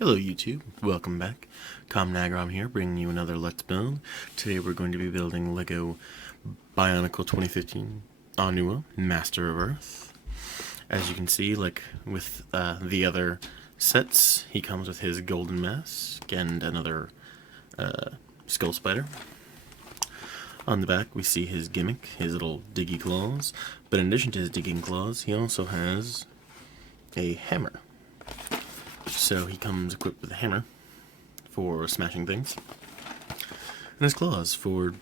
Hello YouTube, welcome back. Nagram here, bringing you another Let's Build. Today we're going to be building LEGO Bionicle 2015 Onua Master of Earth. As you can see, like with the other sets, he comes with his golden mask and another skull spider. On the back we see his gimmick, his little diggy claws, but in addition to his digging claws, he also has a hammer. So he comes equipped with a hammer for smashing things, and his claws for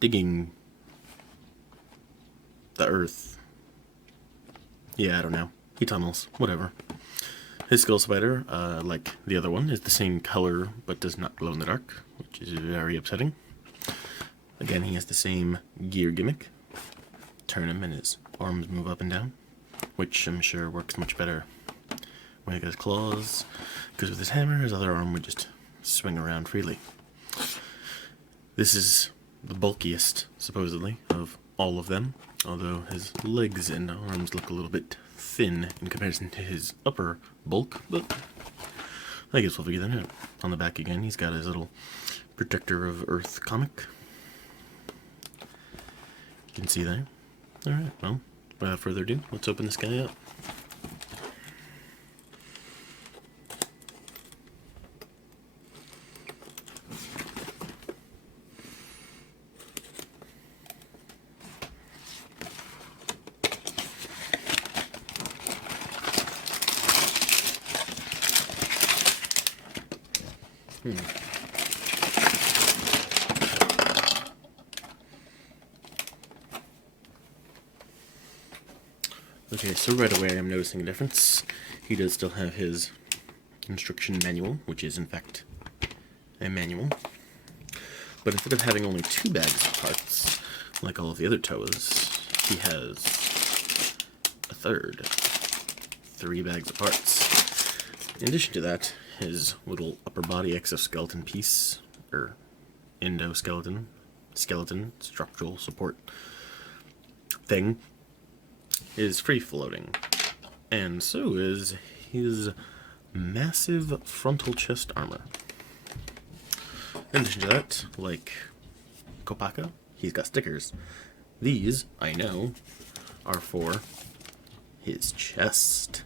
digging the earth. Yeah, I don't know. He tunnels. Whatever. His skull spider, like the other one, is the same color but does not glow in the dark, which is very upsetting. Again, he has the same gear gimmick. Turn him and his arms move up and down, which I'm sure works much better when he got his claws, because with his hammer, his other arm would just swing around freely. This is the bulkiest, supposedly, of all of them, although his legs and arms look a little bit thin in comparison to his upper bulk, but I guess we'll figure that out. On the back again, he's got his little Protector of Earth comic. You can see there. Alright, well, without further ado, let's open this guy up. Okay, so right away I'm noticing a difference. He does still have his instruction manual, which is in fact a manual. But instead of having only 2 bags of parts, like all of the other Toas, he has a third. 3 bags of parts. In addition to that, his little upper body exoskeleton piece, or endoskeleton, skeleton, structural support thing, is free-floating, and so is his massive frontal chest armor. In addition to that, like Kopaka, he's got stickers. These, I know, are for his chest.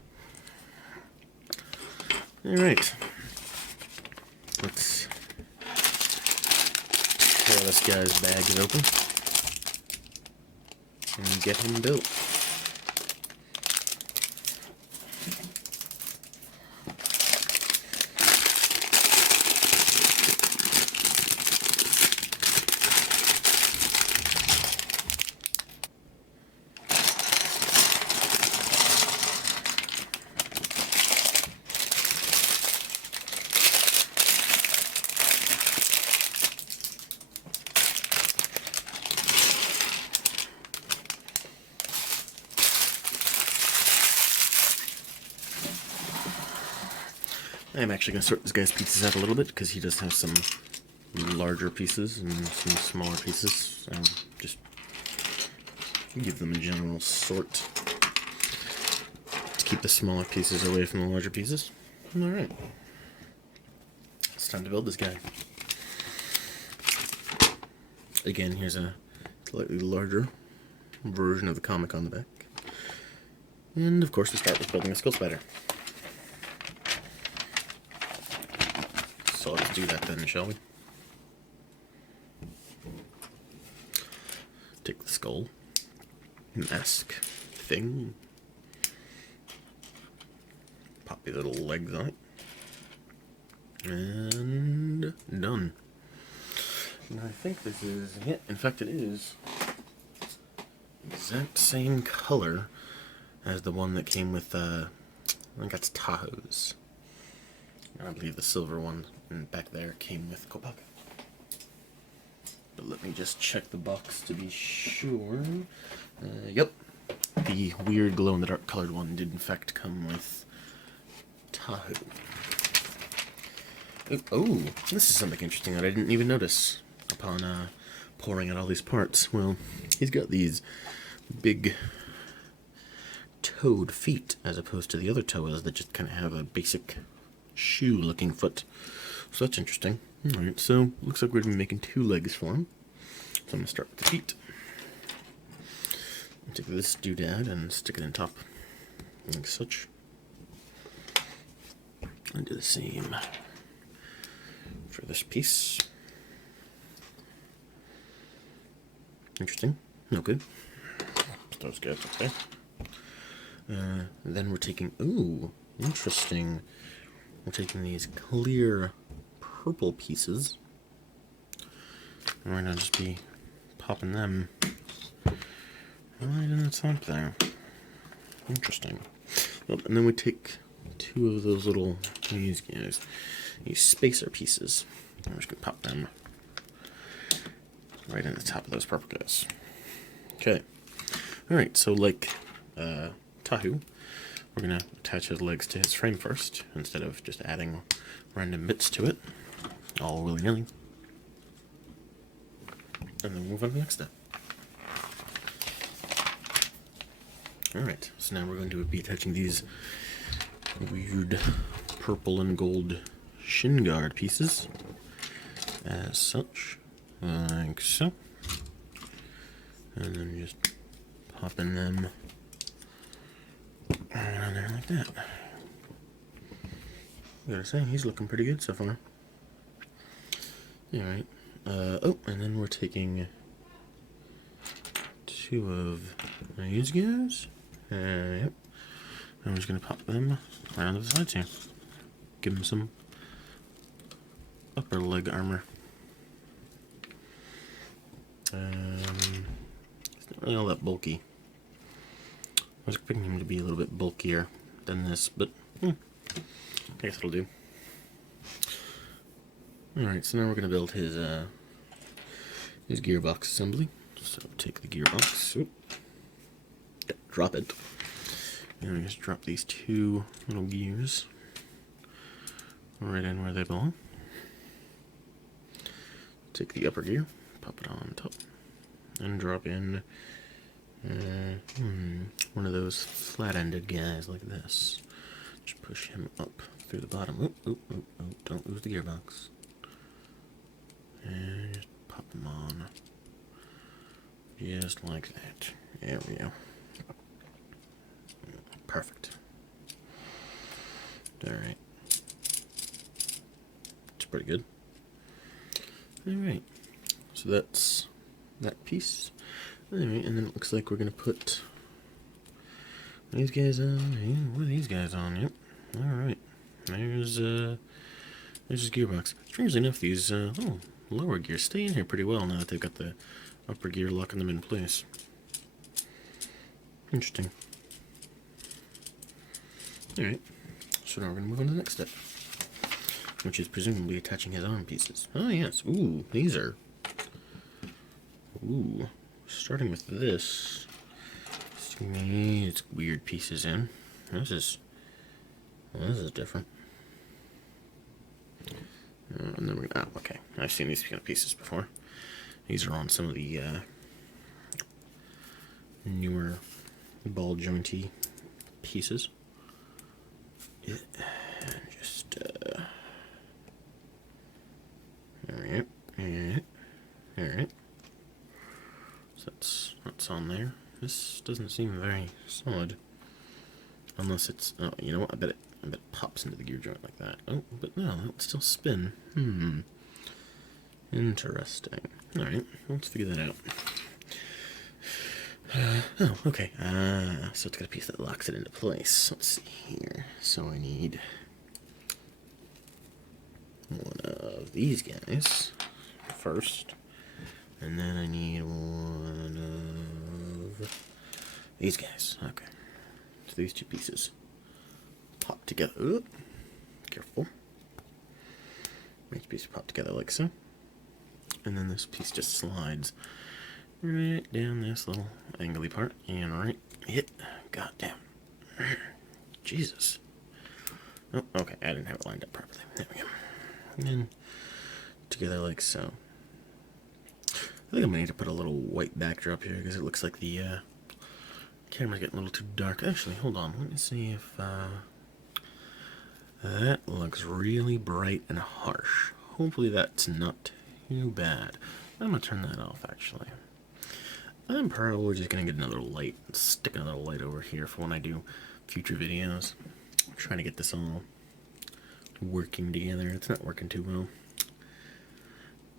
Alright, let's tear this guy's bags open and get him built. I'm actually going to sort this guy's pieces out a little bit, because he does have some larger pieces and some smaller pieces. I'll just give them a general sort to keep the smaller pieces away from the larger pieces. Alright. It's time to build this guy. Again, here's a slightly larger version of the comic on the back. And of course we start with building a skull spider. So let's do that then, shall we? Take the skull mask thing, pop the little legs on it, and done. And I think this is it. In fact, it is the exact same color as the one that came with, I think that's Tahoe's. And I believe the silver one back there came with Kopaka. But let me just check the box to be sure. Yep. The weird glow-in-the-dark colored one did in fact come with Tahoe. Oh, this is something interesting that I didn't even notice upon pouring out all these parts. Well, he's got these big toed feet, as opposed to the other Toas that just kind of have a basic shoe-looking foot. So that's interesting. Alright, so looks like we're going to be making 2 legs for him. So I'm going to start with the feet. Take this doodad and stick it in top, like such. And do the same for this piece. Interesting. No good. Those guys, okay. Then we're taking, ooh, interesting. We're taking these clear purple pieces. And we're gonna just be popping them right in the top there. Interesting. Oh, and then we take 2 of those little, these guys, these spacer pieces. I'm just gonna pop them right in the top of those purple guys. Okay. Alright, so like Tahu, we're going to attach his legs to his frame first, instead of just adding random bits to it, all willy-nilly. And then move on to the next step. Alright, so now we're going to be attaching these weird purple and gold shin guard pieces, as such, like so. And then just popping them right on there like that. I gotta say, he's looking pretty good so far. Alright. Oh, and then we're taking 2 of these guys. Yep. And we're just gonna pop them right onto the sides here. Give them some upper leg armor. It's not really all that bulky. I was expecting him to be a little bit bulkier than this, but I guess it'll do. Alright, so now we're going to build his gearbox assembly. So take the gearbox, drop it, and we just drop these 2 little gears right in where they belong. Take the upper gear, pop it on top, and drop in one of those flat-ended guys like this. Just push him up through the bottom. Oh, don't lose the gearbox. And just pop him on. Just like that. There we go. Perfect. Alright. It's pretty good. Alright. So that's that piece. Alright, and then it looks like we're going to put these guys on. Yeah, what are these guys on? Yep. Alright. There's his gearbox. Strangely enough, these little lower gears stay in here pretty well now that they've got the upper gear locking them in place. Interesting. Alright. So now we're going to move on to the next step, which is presumably attaching his arm pieces. Oh, yes. Ooh, these are... Ooh. Starting with this. It's weird pieces in. This is different. And then we're gonna... Oh, okay. I've seen these kind of pieces before. These are on some of the newer ball jointy pieces. Yeah. And just... Alright. Alright. So that's on there. This doesn't seem very solid. Unless it's... Oh, you know what? I bet it pops into the gear joint like that. Oh, but no, that would still spin. Interesting. Alright, let's figure that out. Oh, okay. So it's got a piece that locks it into place. Let's see here. So I need one of these guys first. And then I need one of these guys. Okay. So these 2 pieces pop together. Oop. Careful. Each piece pop together like so. And then this piece just slides right down this little angly part and right hit. Goddamn. Jesus. Oh, okay. I didn't have it lined up properly. There we go. And then together like so. I think I'm going to need to put a little white backdrop here because it looks like the camera's getting a little too dark. Actually, hold on. Let me see if... That looks really bright and harsh. Hopefully that's not too bad. I'm going to turn that off, actually. I'm probably just going to get another light, stick another light over here for when I do future videos. I'm trying to get this all working together. It's not working too well.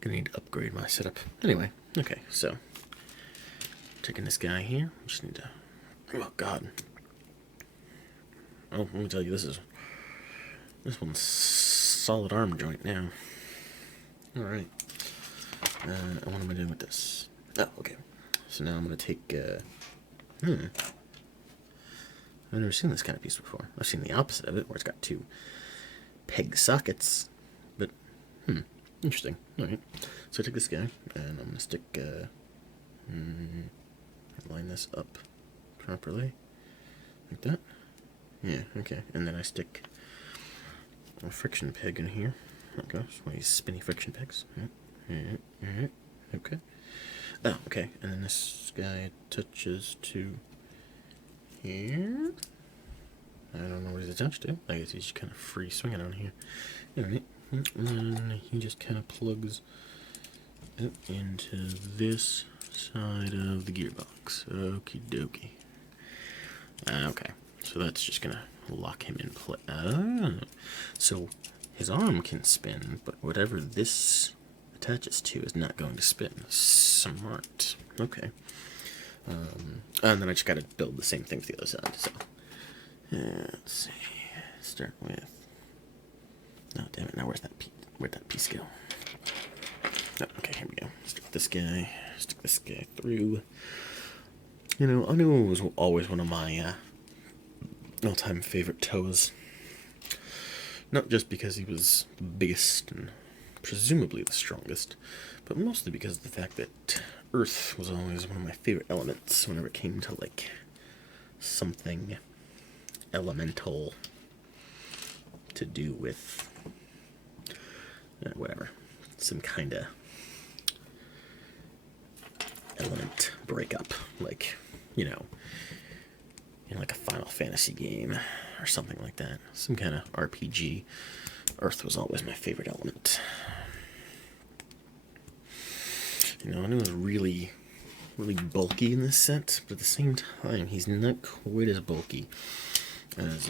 Gonna need to upgrade my setup. Anyway, okay, so taking this guy here. Just need to. Oh God. Oh, let me tell you, this one's solid arm joint now. All right. What am I doing with this? Oh, okay. So now I'm gonna take. I've never seen this kind of piece before. I've seen the opposite of it, where it's got two peg sockets, but interesting. All right. So I take this guy, and I'm gonna stick. Line this up properly, like that. Yeah. Okay. And then I stick a friction peg in here. Okay. One of these spinny friction pegs. Okay. Oh, okay. And then this guy attaches to here. I don't know what he's attached to. I guess he's just kind of free swinging on here. Alright. And then he just kind of plugs up into this side of the gearbox. Okie dokie. Okay. So that's just going to lock him in place. Oh. So his arm can spin, but whatever this attaches to is not going to spin. Smart. Okay. And then I just got to build the same thing for the other side. So let's see. Start with. Oh damn it! Now where'd that piece go? Oh, okay, here we go. Stick this guy. Stick this guy through. You know, Onua was always one of my all-time favorite Toas. Not just because he was the biggest and presumably the strongest, but mostly because of the fact that Earth was always one of my favorite elements whenever it came to, like, something elemental to do with, whatever, some kind of element breakup, like, you know, in like a Final Fantasy game or something like that, some kind of RPG. Earth was always my favorite element. You know, and it was really bulky in this set, but at the same time, he's not quite as bulky as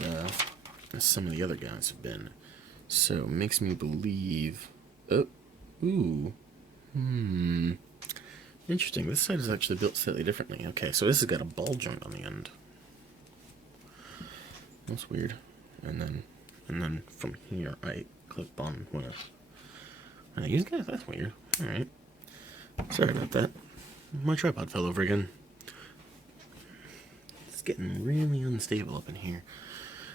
some of the other guys have been. So it makes me believe. Oh, ooh, interesting. This side is actually built slightly differently. Okay, so this has got a ball joint on the end. That's weird. And then from here, I clip on one of these guys. That's weird. All right. Sorry about that. My tripod fell over again. It's getting really unstable up in here.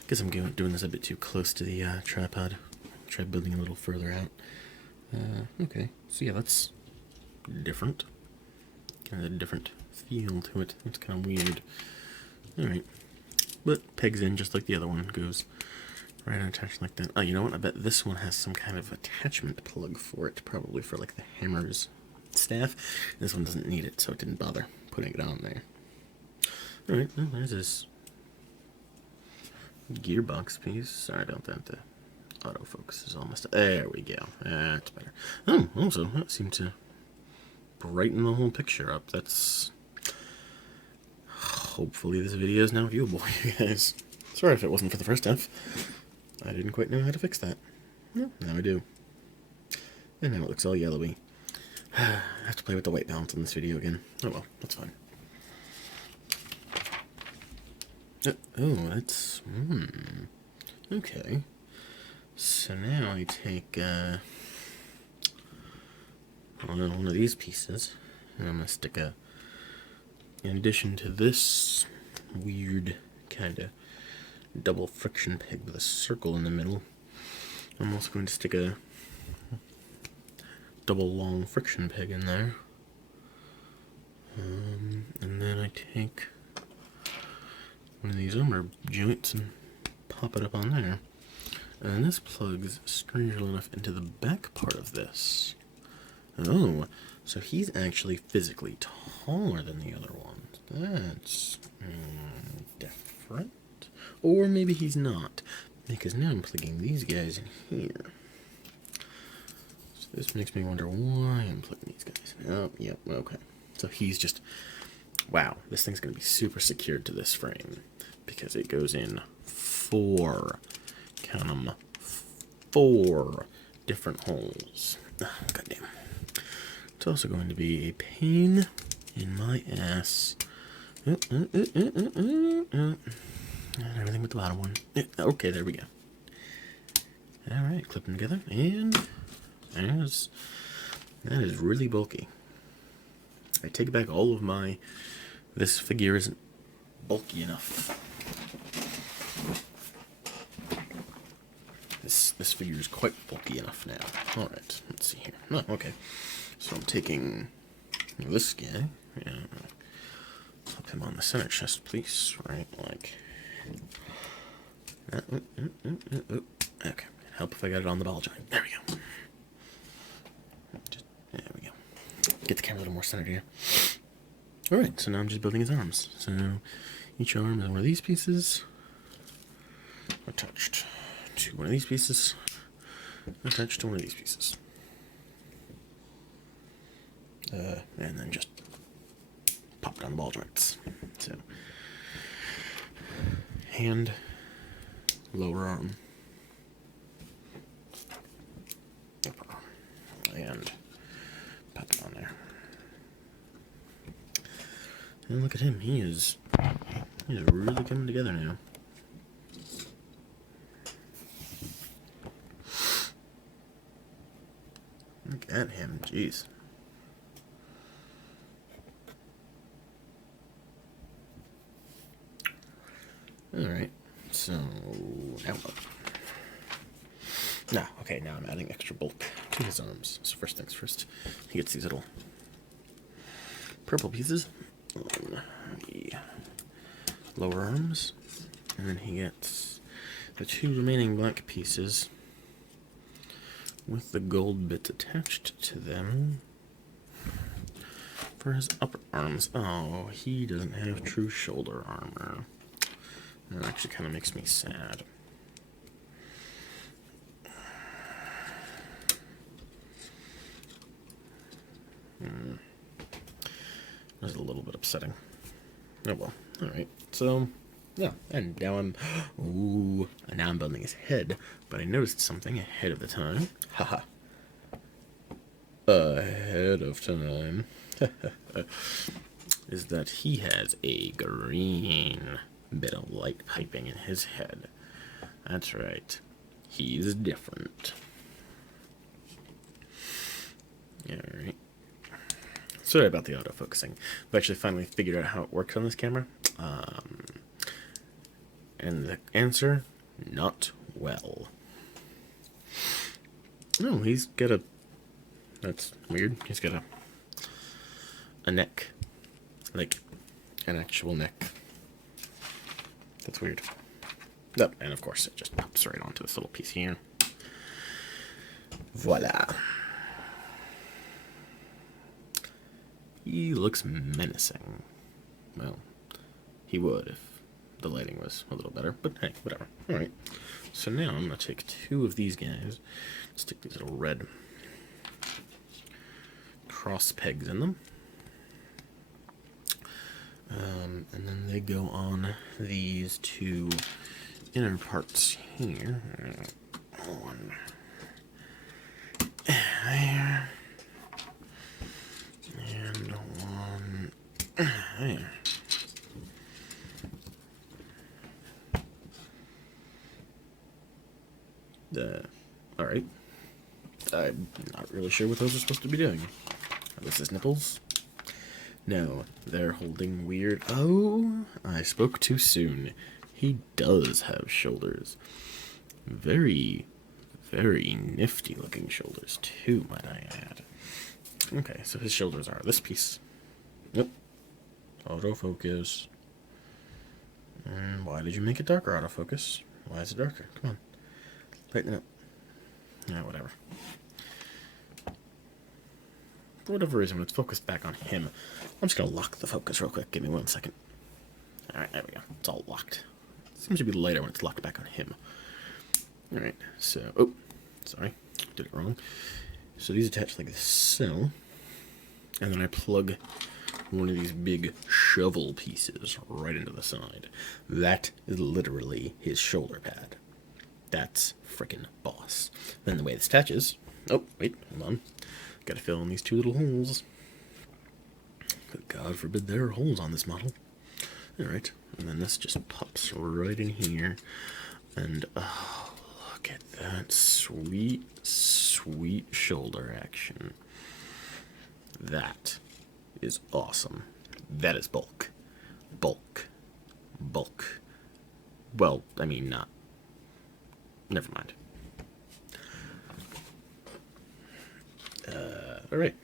Guess I'm doing this a bit too close to the tripod. Try building a little further out. Okay, so yeah, that's different. Kind of a different feel to it. It's kind of weird. Alright. But pegs in just like the other one. Goes right attached like that. Oh, you know what? I bet this one has some kind of attachment plug for it. Probably for like the hammer's staff. This one doesn't need it, so it didn't bother putting it on there. Alright, well, there's this gearbox piece. Sorry about that. The autofocus is almost. There we go. That's better. Oh, also, that seemed to brighten the whole picture up. That's. Hopefully, this video is now viewable, you guys. Sorry if it wasn't for the first half. I didn't quite know how to fix that. Well, now I do. And now it looks all yellowy. I have to play with the white balance in this video again. Oh well, that's fine. Oh, that's... Okay. So now I take one of these pieces, and I'm going to stick in addition to this weird kind of double friction peg with a circle in the middle, I'm also going to stick a double long friction peg in there. And then I take one of these armor joints and pop it up on there. And this plugs strangely enough into the back part of this. Oh, so he's actually physically taller than the other ones. That's different. Or maybe he's not. Because now I'm plugging these guys in here. So this makes me wonder why I'm plugging these guys. Oh, yep, okay. So he's just... Wow, this thing's going to be super secured to this frame. Because it goes in 4, count them, 4 different holes. Oh, goddamn. It's also going to be a pain in my ass. And everything but the bottom one. Okay, there we go. Alright, clip them together, and that is really bulky. I take back all of my... This figure isn't bulky enough. This figure is quite bulky enough now. Alright, let's see here. Oh, okay. So I'm taking this guy, and put him on the center chest, please. Right, like... Okay, help if I got it on the ball joint. There we go. There we go. Get the camera a little more centered here. Alright, so now I'm just building his arms. So each arm is one of these pieces attached to one of these pieces, attached to one of these pieces. And then just pop down the ball joints. So, hand, lower arm, upper arm, and pop it on there. And look at him, he's really coming together now. Look at him, jeez. Alright, so now what? Okay, now I'm adding extra bulk to his arms. So first things first, he gets these little purple pieces on the lower arms, and then he gets the 2 remaining black pieces with the gold bits attached to them for his upper arms. Oh, he doesn't have true shoulder armor. That actually kind of makes me sad. That's a little bit upsetting. Oh well. Alright. So, yeah. And now I'm... Ooh. And now I'm building his head. But I noticed something ahead of the time. Haha. Ahead of time. Is that he has a green bit of light piping in his head. That's right. He's different. Alright. Sorry about the autofocusing. I've actually finally figured out how it works on this camera. And the answer, not well. No, he's got a... That's weird. He's got a neck. Like, an actual neck. That's weird. Oh, and of course it just pops right onto this little piece here. Voila. He looks menacing. Well, he would if the lighting was a little better, but hey, whatever. Alright, so now I'm going to take 2 of these guys, stick these little red cross pegs in them. And then they go on these 2 inner parts here. One there. And one there. Alright. I'm not really sure what those are supposed to be doing. Are those his nipples? No, they're holding weird... Oh, I spoke too soon. He does have shoulders. Very, very nifty looking shoulders too, might I add. Okay, so his shoulders are this piece. Yep. Autofocus. And why did you make it darker, autofocus? Why is it darker? Come on. Lighten it up. Yeah, whatever. For whatever reason, when it's focused back on him, I'm just going to lock the focus real quick. Give me 1 second. Alright, there we go. It's all locked. It seems to be lighter when it's locked back on him. Alright, so, oh, sorry, did it wrong. So these attach like so, and then I plug one of these big shovel pieces right into the side. That is literally his shoulder pad. That's frickin' boss. Then the way this attaches, oh, wait, hold on. Gotta fill in these two little holes. God forbid there are holes on this model. Alright, and then this just pops right in here. And, oh, look at that sweet, sweet shoulder action. That is awesome. That is bulk. Bulk. Bulk. Well, I mean, not. Never mind. Alright.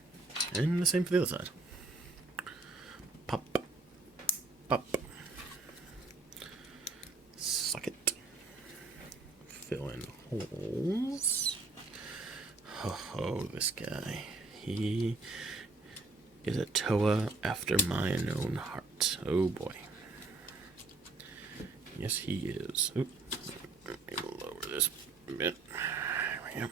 And the same for the other side. Pop. Pop. Suck it. Fill in holes. Oh, this guy. He is a Toa after my own heart. Oh boy. Yes, he is. Oop. Let me lower this a bit. There we go.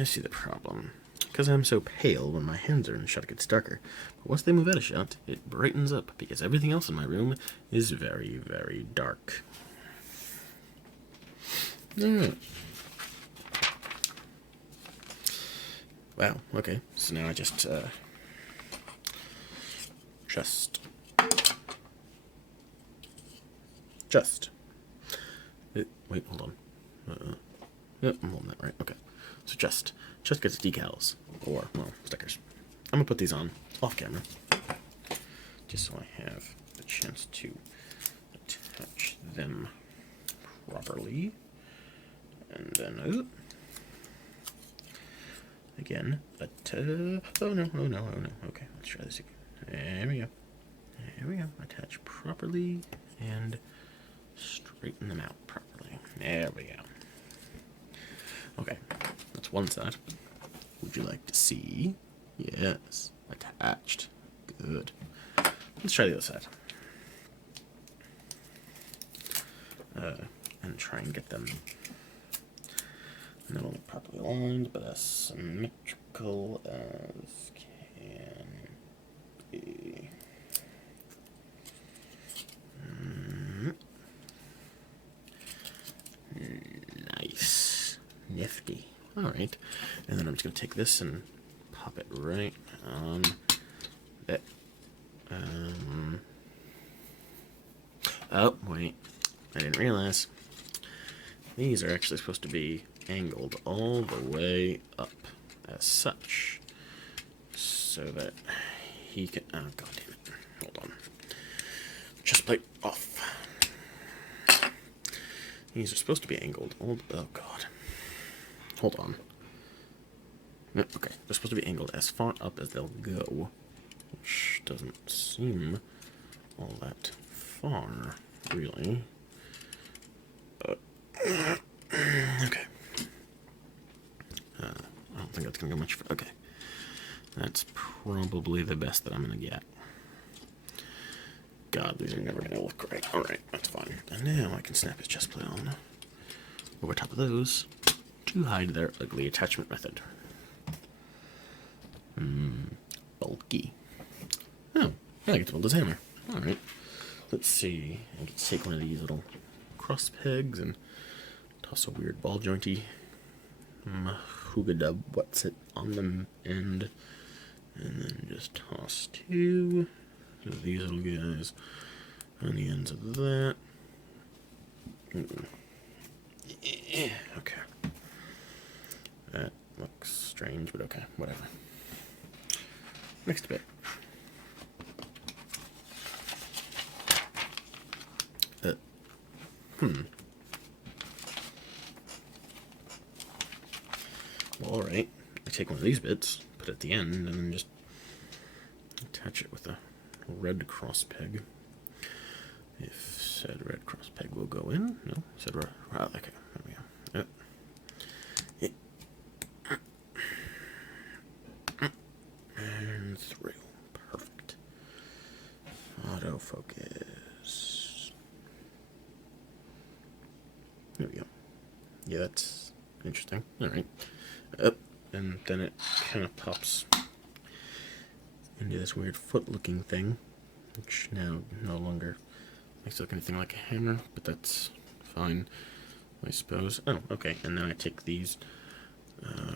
I see the problem. Because I'm so pale, when my hands are in the shot, it gets darker. But once they move out of shot, it brightens up, because everything else in my room is very, very dark. Alright. Wow, okay. So now I just wait, hold on. Yep, I'm holding that right. Okay. So just gets decals, or, well, stickers. I'm gonna put these on off camera, just so I have a chance to attach them properly. And then, again, oh no, okay, let's try this again. There we go, attach properly, and straighten them out properly. There we go. Okay, that's one side. Would you like to see? Yes, attached. Good. Let's try the other side. And try and get them not only properly aligned, but as symmetrical as can be. Nice. Nifty. Alright. And then I'm just going to take this and pop it right on that. Oh, wait. I didn't realize. These are actually supposed to be angled all the way up as such, so that he can, oh god damn it, hold on, chest plate off. These are supposed to be angled all, oh god, hold on, no, okay, they're supposed to be angled as far up as they'll go, which doesn't seem all that far, really, but okay. I don't think that's going to go much further. Okay. That's probably the best that I'm going to get. God, these are never going to look right. Alright, that's fine. And now I can snap his chest plate on over top of those to hide their ugly attachment method. Bulky. Oh, yeah, I get to build his hammer. Alright. Let's see. I can take one of these little cross pegs and toss a weird ball jointy hoogadub what's it on them end, and then just toss two of these little guys on the ends of that. Okay. That looks strange, but okay, whatever. Next bit. Well, alright. I take one of these bits, put it at the end, and then just attach it with a red cross peg. If said red cross peg will go in. No, said red. Oh, okay, there we go. And through. Perfect. Autofocus. There we go. Yeah, that's interesting. Alright. Up, and then it kind of pops into this weird foot-looking thing, which now no longer makes it look anything like a hammer, but that's fine, I suppose. Oh, okay, and then I take these.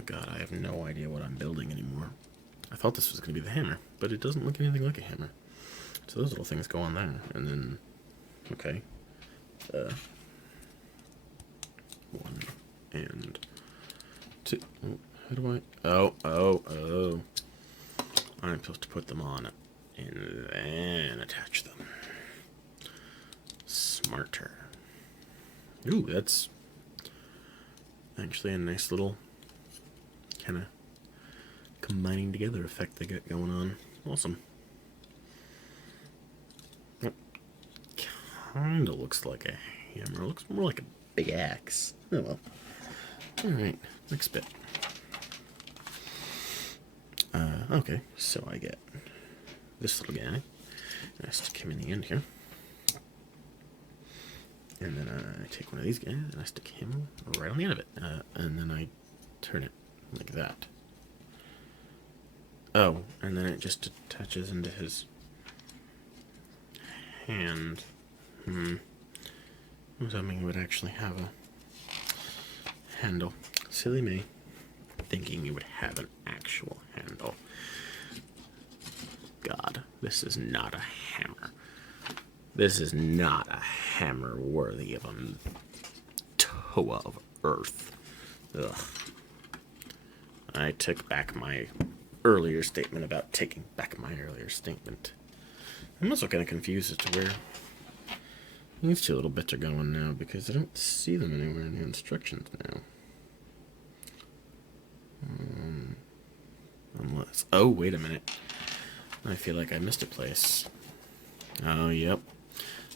God, I have no idea what I'm building anymore. I thought this was going to be the hammer, but it doesn't look anything like a hammer. So those little things go on there, and then, okay. 1 and 2. Oh, how do I? Oh. I'm supposed to put them on and then attach them. Smarter. Ooh, that's actually a nice little kind of combining together effect they got going on. Awesome. That kind of looks like a hammer. It looks more like a big axe. Oh well. Alright, next bit. Okay, so I get this little guy. I stick him in the end here. And then I take one of these guys and I stick him right on the end of it. And then I turn it like that. Oh, and then it just attaches into his hand. I was hoping it would actually have a handle. Silly me. Thinking you would have an actual handle. God, this is not a hammer. This is not a hammer worthy of a Toa of Earth. Ugh. I took back my earlier statement about taking back my earlier statement. I'm also kind of confused as to where these two little bits are going now, because I don't see them anywhere in the instructions now. Unless... Oh, wait a minute. I feel like I missed a place. Oh, yep.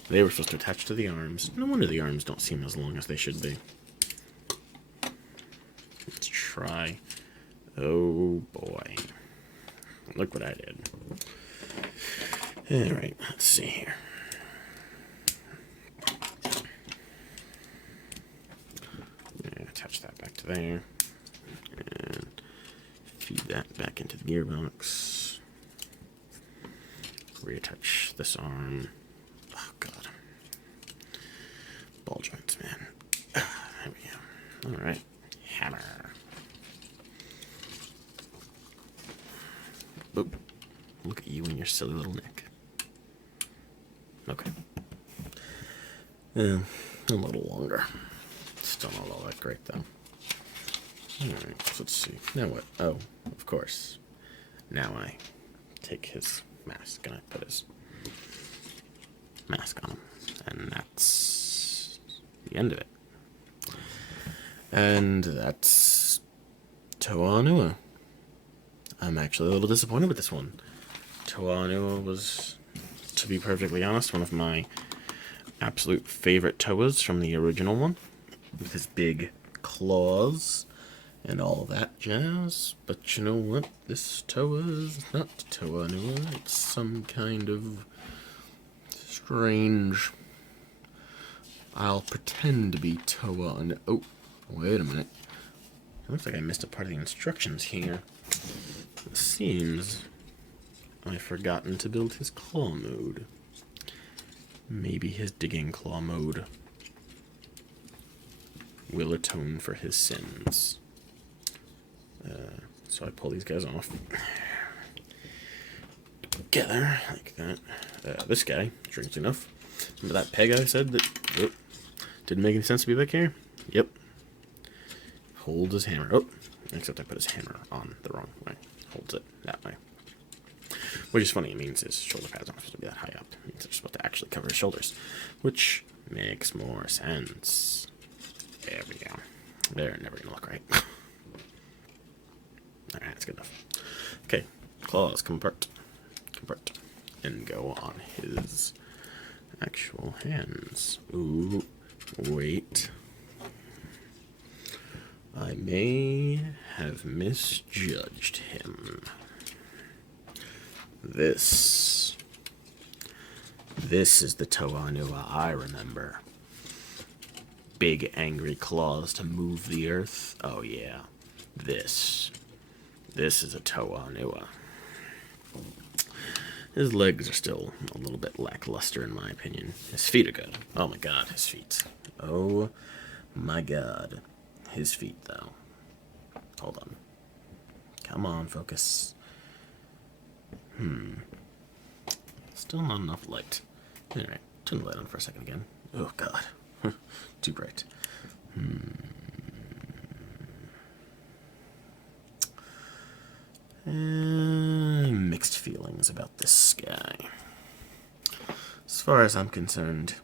They were supposed to attach to the arms. No wonder the arms don't seem as long as they should be. Let's try. Oh, boy. Look what I did. Alright, let's see here. Attach that back to there. And feed that back into the gearbox. Reattach this arm. Oh, God. Ball joints, man. There we go. Alright. Hammer. Boop. Look at you and your silly little neck. Okay. Yeah, a little longer. Still not all that great, though. Alright, so let's see. Now what? Oh, of course. Now I take his mask and I put his mask on him. And that's the end of it. And that's Toa Onua. I'm actually a little disappointed with this one. Toa Onua was, to be perfectly honest, one of my absolute favorite Toas from the original one, with his big claws and all that jazz. But you know what? This Toa is not Toa Onua. It's some kind of strange... I'll pretend to be Toa Onua. Oh, wait a minute. It looks like I missed a part of the instructions here. It seems I've forgotten to build his claw mode. Maybe his digging claw mode will atone for his sins. So I pull these guys off together like that. This guy, strangely enough, remember that peg I said that didn't make any sense to be back here? Yep. Holds his hammer. Oh, except I put his hammer on the wrong way. Holds it that way. Which is funny, it means his shoulder pads aren't supposed to be that high up. It means they're supposed to actually cover his shoulders. Which makes more sense. There we go. They're never gonna look right. Alright, that's good enough. Okay, claws come apart. Come apart. And go on his actual hands. Ooh, wait. I may have misjudged him. This is the Toa Onua I remember. big angry claws to move the earth. Oh yeah, this is a Toa Onua. His legs are still a little bit lackluster in my opinion. His feet are good. Oh my god, his feet. Oh my god. His feet though. Hold on. Come on, focus. Still not enough light. Alright, turn the light on for a second again. Oh god. Too bright. Mixed feelings about this guy. As far as I'm concerned,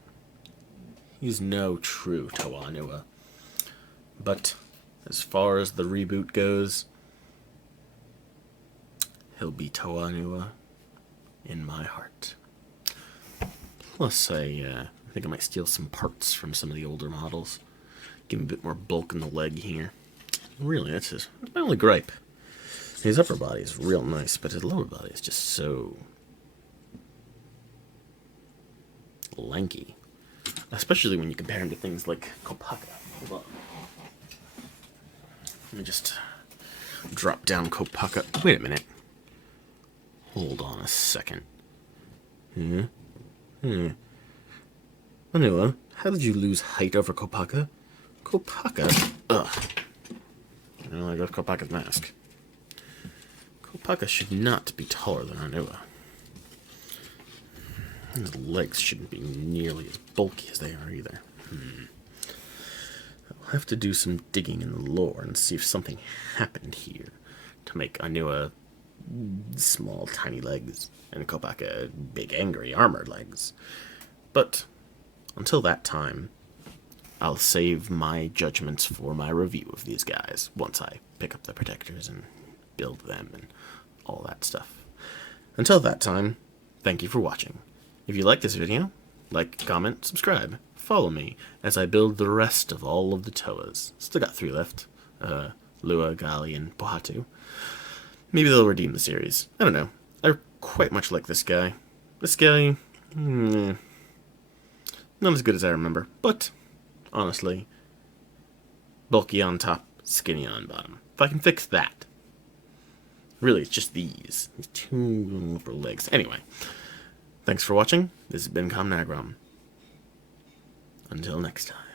he's no true Toa Onua. But as far as the reboot goes, he'll be Toa Onua in my heart. Plus, I think I might steal some parts from some of the older models. Give him a bit more bulk in the leg here. Really, that's my only gripe. His upper body is real nice, but his lower body is just so lanky. Especially when you compare him to things like Kopaka. Hold on. Let me just drop down Kopaka. Wait a minute. Hold on a second. Onua, how did you lose height over Kopaka? Kopaka? Ugh. I don't like Kopaka's mask. Kopaka should not be taller than Onua. His legs shouldn't be nearly as bulky as they are either. I'll have to do some digging in the lore and see if something happened here to make Onua small, tiny legs and Kopaka big, angry, armored legs. But until that time, I'll save my judgments for my review of these guys once I pick up the protectors and build them and all that stuff. Until that time, thank you for watching. If you like this video, like, comment, subscribe, follow me as I build the rest of all of the Toas. Still got 3 left. Lua, Gali, and Pohatu. Maybe they'll redeem the series. I don't know. I quite much like this guy. This guy, not as good as I remember, but honestly, bulky on top, skinny on bottom. If I can fix that. Really, it's just these 2 upper legs. Anyway, thanks for watching. This has been Comnagrom. Until next time.